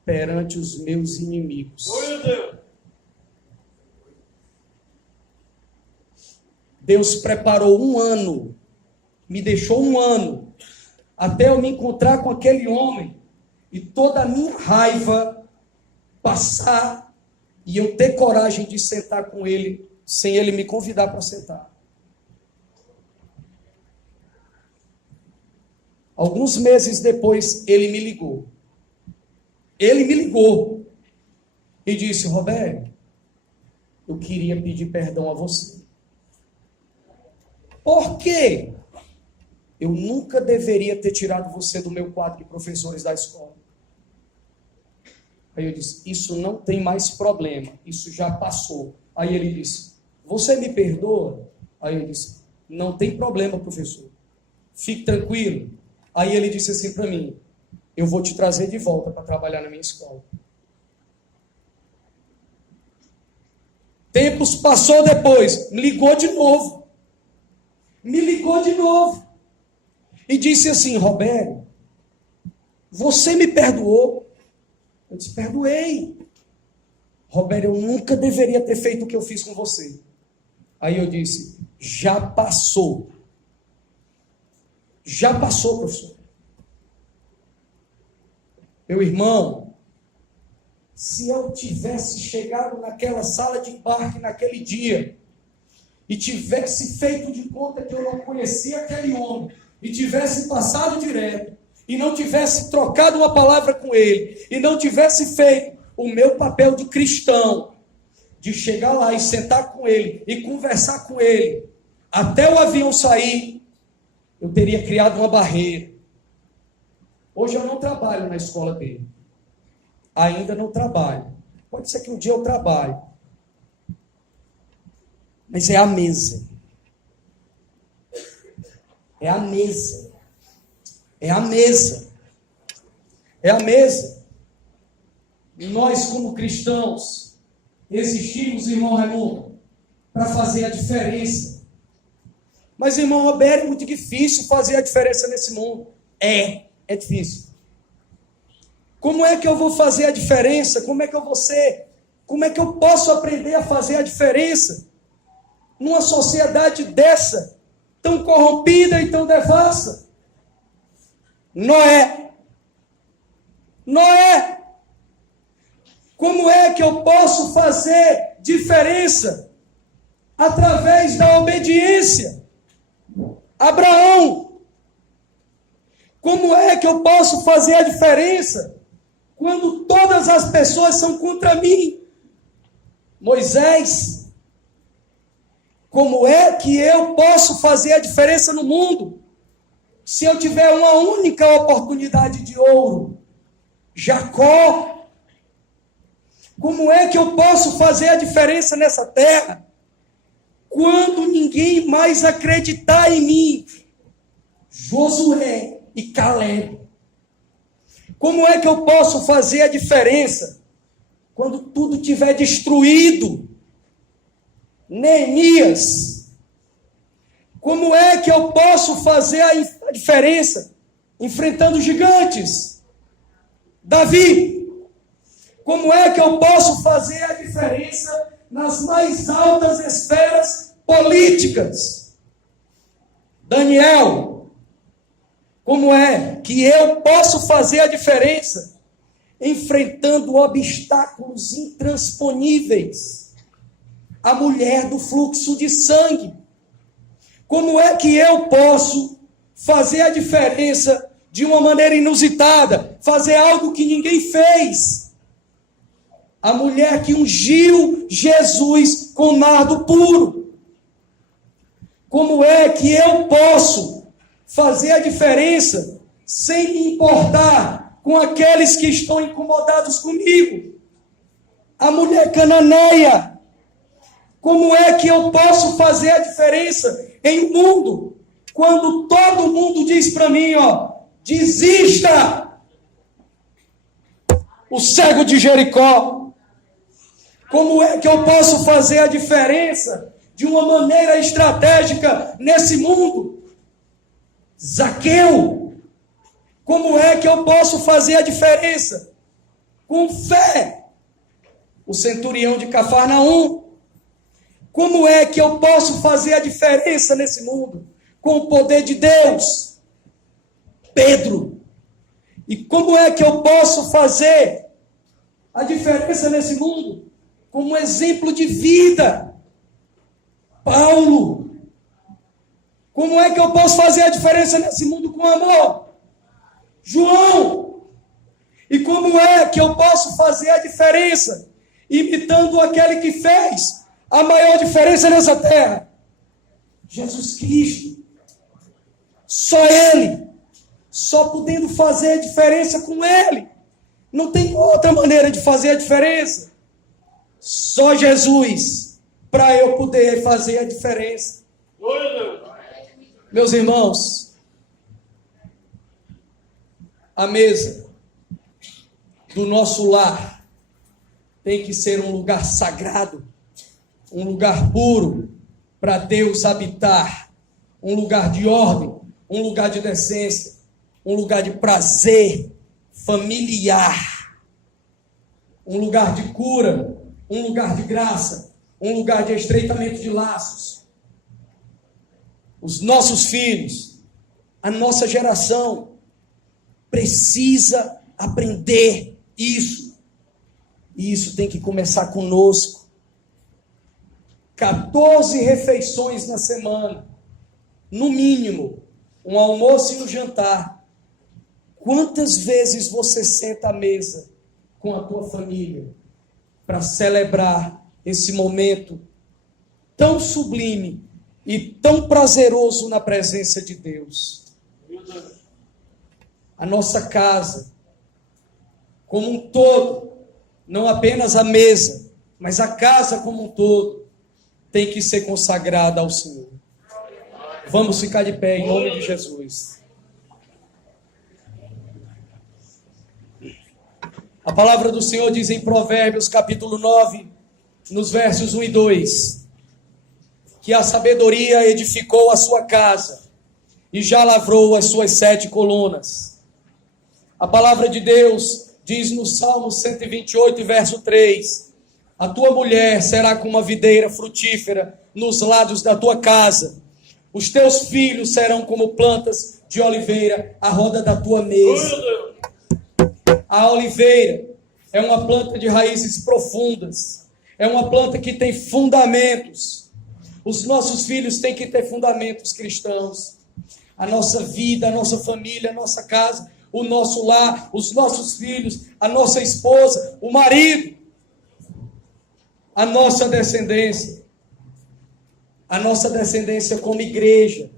perante os meus inimigos. Deus preparou um ano, me deixou um ano, até eu me encontrar com aquele homem e toda a minha raiva passar e eu ter coragem de sentar com ele, sem ele me convidar para sentar. Alguns meses depois, ele me ligou. Ele me ligou e disse: Roberto, eu queria pedir perdão a você. Por quê? Eu nunca deveria ter tirado você do meu quadro de professores da escola. Aí eu disse: isso não tem mais problema, isso já passou. Aí ele disse: você me perdoa? Aí eu disse: não tem problema, professor. Fique tranquilo. Aí ele disse assim para mim: eu vou te trazer de volta para trabalhar na minha escola. Tempos passou depois, me ligou de novo. E disse assim: Roberto, você me perdoou? Eu disse: perdoei. Roberto, eu nunca deveria ter feito o que eu fiz com você. Aí eu disse: já passou. Já passou, professor. Meu irmão, se eu tivesse chegado naquela sala de embarque naquele dia e tivesse feito de conta que eu não conhecia aquele homem e tivesse passado direto e não tivesse trocado uma palavra com ele e não tivesse feito o meu papel de cristão, de chegar lá e sentar com ele e conversar com ele, Até o avião sair, eu teria criado uma barreira. Hoje eu não trabalho na escola dele. Ainda não trabalho. Pode ser que um dia eu trabalhe. Mas é a mesa. É a mesa. É a mesa. É a mesa. Nós, como cristãos, existimos, irmão Raimundo, para fazer a diferença. Mas, irmão Roberto, é muito difícil fazer a diferença nesse mundo. É difícil. Como é que eu vou fazer a diferença? Como é que eu vou ser? Como é que eu posso aprender a fazer a diferença numa sociedade dessa, tão corrompida e tão devassa? Noé. Como é que eu posso fazer diferença? Através da obediência. Abraão. Como é que eu posso fazer a diferença quando todas as pessoas são contra mim? Moisés. Como é que eu posso fazer a diferença no mundo se eu tiver uma única oportunidade de ouro? Jacó. Como é que eu posso fazer a diferença nessa terra quando ninguém mais acreditar em mim? Josué e Caleb. Como é que eu posso fazer a diferença quando tudo estiver destruído? Neemias. Como é que eu posso fazer a diferença enfrentando gigantes? Davi. Como é que eu posso fazer a diferença nas mais altas esferas políticas? Daniel. Como é que eu posso fazer a diferença enfrentando obstáculos intransponíveis? A mulher do fluxo de sangue. Como é que eu posso fazer a diferença de uma maneira inusitada? Fazer algo que ninguém fez? A mulher que ungiu Jesus com nardo puro. Como é que eu posso fazer a diferença sem me importar com aqueles que estão incomodados comigo? A mulher cananeia. Como é que eu posso fazer a diferença em um mundo quando todo mundo diz para mim, desista? O cego de Jericó. Como é que eu posso fazer a diferença de uma maneira estratégica nesse mundo? Zaqueu. Como é que eu posso fazer a diferença? Com fé. O centurião de Cafarnaum. Como é que eu posso fazer a diferença nesse mundo? Com o poder de Deus. Pedro. E como é que eu posso fazer a diferença nesse mundo? Como exemplo de vida. Paulo. Como é que eu posso fazer a diferença nesse mundo com amor? João. E como é que eu posso fazer a diferença imitando aquele que fez a maior diferença nessa terra? Jesus Cristo. Só Ele. Só podendo fazer a diferença com Ele. Não tem outra maneira de fazer a diferença. Só Jesus, para eu poder fazer a diferença. Meus irmãos, a mesa do nosso lar tem que ser um lugar sagrado, um lugar puro para Deus habitar, um lugar de ordem, um lugar de decência, um lugar de prazer familiar, um lugar de cura, um lugar de graça, um lugar de estreitamento de laços. Os nossos filhos, a nossa geração, precisa aprender isso. E isso tem que começar conosco. 14 refeições na semana, no mínimo, um almoço e um jantar. Quantas vezes você senta à mesa com a tua família para celebrar esse momento tão sublime e tão prazeroso na presença de Deus. A nossa casa, como um todo, não apenas a mesa, mas a casa como um todo, tem que ser consagrada ao Senhor. Vamos ficar de pé em nome de Jesus. A palavra do Senhor diz em Provérbios capítulo 9, nos versos 1 e 2, que a sabedoria edificou a sua casa e já lavrou as suas 7 colunas. A palavra de Deus diz no Salmo 128, verso 3, a tua mulher será como uma videira frutífera nos lados da tua casa. Os teus filhos serão como plantas de oliveira à roda da tua mesa. A oliveira é uma planta de raízes profundas. É uma planta que tem fundamentos. Os nossos filhos têm que ter fundamentos cristãos. A nossa vida, a nossa família, a nossa casa, o nosso lar, os nossos filhos, a nossa esposa, o marido, a nossa descendência como igreja,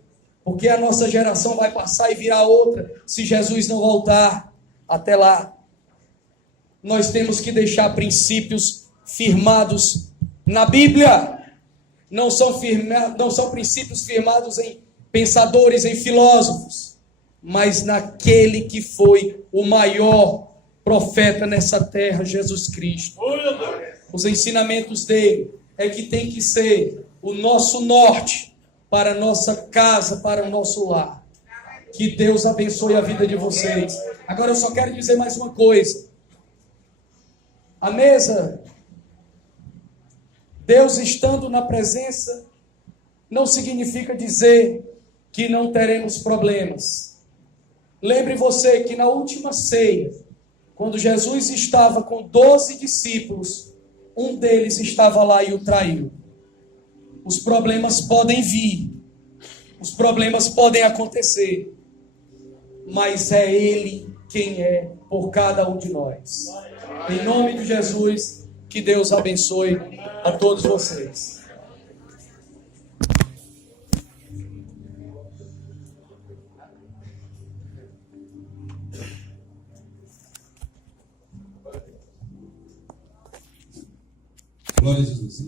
porque a nossa geração vai passar e virar outra se Jesus não voltar. Até lá, nós temos que deixar princípios firmados na Bíblia. Não são princípios firmados em pensadores, em filósofos, mas naquele que foi o maior profeta nessa terra, Jesus Cristo. Os ensinamentos dele é que tem que ser o nosso norte para a nossa casa, para o nosso lar. Que Deus abençoe a vida de vocês. Agora eu só quero dizer mais uma coisa. A mesa, Deus estando na presença, não significa dizer que não teremos problemas. Lembre você que na última ceia, quando Jesus estava com 12 discípulos, um deles estava lá e o traiu. Os problemas podem vir, os problemas podem acontecer, mas é Ele quem é por cada um de nós. Em nome de Jesus, que Deus abençoe a todos vocês. Glória a Jesus.